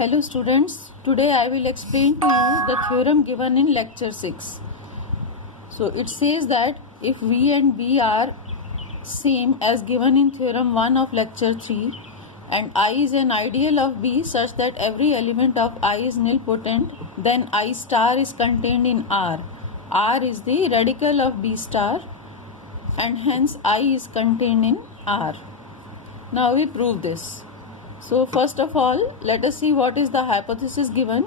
Hello students, today I will explain to you the theorem given in lecture 6. So it says that if V and B are same as given in theorem 1 of lecture 3 and I is an ideal of B such that every element of I is nilpotent, then I star is contained in R. R is the radical of B star and hence I is contained in R. Now we prove this. So first of all, let us see what is the hypothesis given.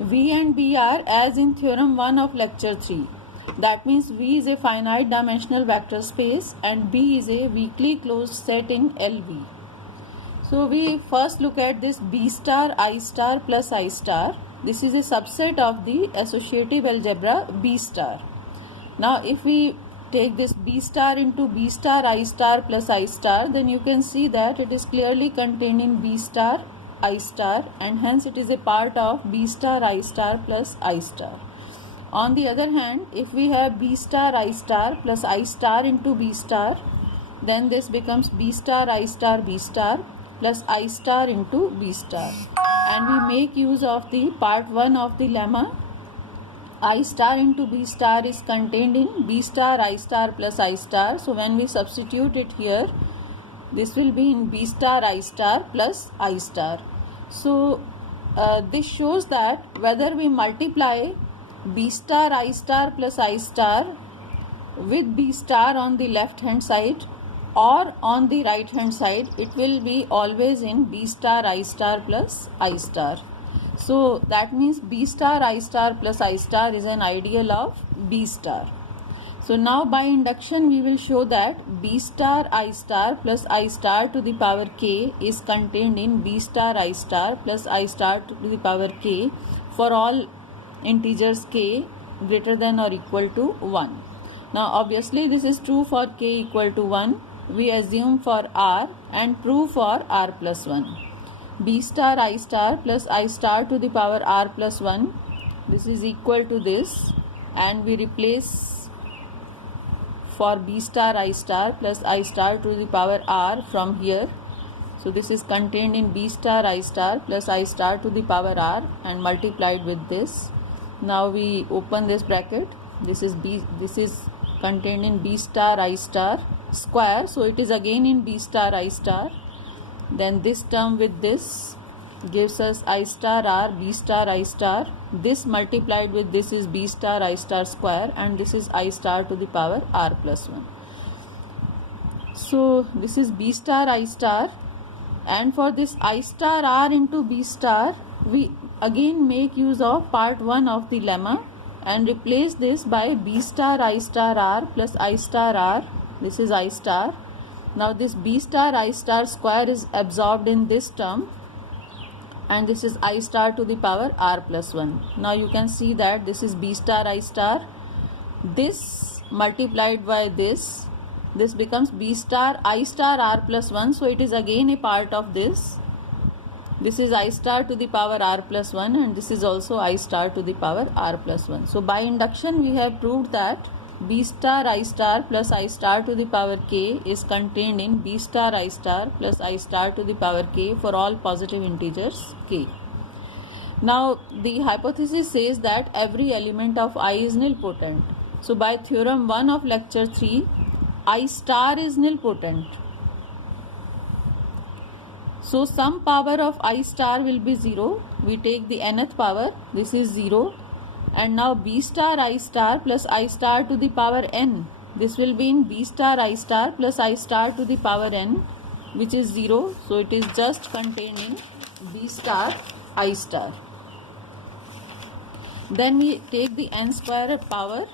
V and B are as in theorem 1 of lecture 3. That means V is a finite dimensional vector space and B is a weakly closed set in LV. So we first look at this B star I star plus I star. This is a subset of the associative algebra B star. Now if we take this B star into B star I star plus I star, then you can see that it is clearly contained in B star I star and hence it is a part of B star I star plus I star. On the other hand, if we have B star I star plus I star into B star, then this becomes B star I star B star plus I star into B star, and we make use of the part 1 of the lemma. I star into B star is contained in B star I star plus I star. So when we substitute it here, this will be in B star I star plus I star. So this shows that whether we multiply B star I star plus I star with B star on the left hand side or on the right hand side, it will be always in B star I star plus I star. So that means B star I star plus I star is an ideal of B star. So now by induction we will show that B star I star plus I star to the power k is contained in B star I star plus I star to the power k for all integers k greater than or equal to 1. Now obviously this is true for k equal to 1. We assume for R and prove for R plus 1. B star I star plus I star to the power R plus 1, this is equal to this, and we replace for B star I star plus I star to the power R from here. So this is contained in B star I star plus I star to the power R and multiplied with this. Now we open this bracket. This is contained in B star I star square, so it is again in B star I star. Then this term with this gives us I star R B star I star. This multiplied with this is B star I star square, and this is I star to the power R plus 1. So this is B star I star, and for this I star R into B star, we again make use of part 1 of the lemma and replace this by B star I star R plus I star R. This is I star. Now this B star I star square is absorbed in this term, and this is I star to the power R plus 1. Now you can see that this is B star I star. This multiplied by this becomes B star I star R plus 1. So it is again a part of this. This is I star to the power R plus 1, and this is also I star to the power R plus 1. So by induction we have proved that B star I star plus I star to the power k is contained in B star I star plus I star to the power k for all positive integers k. Now the hypothesis says that every element of I is nilpotent. So by theorem 1 of lecture 3, I star is nilpotent. So some power of I star will be 0. We take the nth power, this is 0. And now B star I star plus I star to the power n. This will be in B star I star plus I star to the power n, which is 0. So it is just contained in B star I star. Then we take the n square power.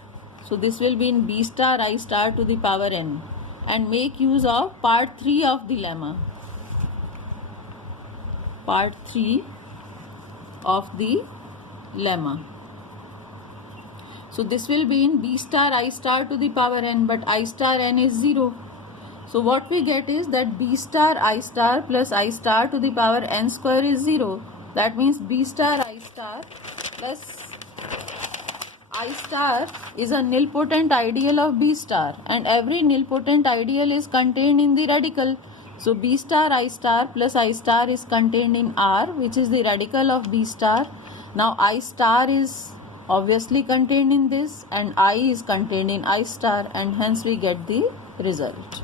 So this will be in B star I star to the power n, and make use of part 3 of the lemma. Part 3 of the lemma. So this will be in B star I star to the power n, but I star n is 0. So what we get is that B star I star plus I star to the power n square is 0. That means B star I star plus I star is a nilpotent ideal of B star, and every nilpotent ideal is contained in the radical. So B star I star plus I star is contained in R, which is the radical of B star. Now I star is obviously contained in this and I is contained in I star, and hence we get the result.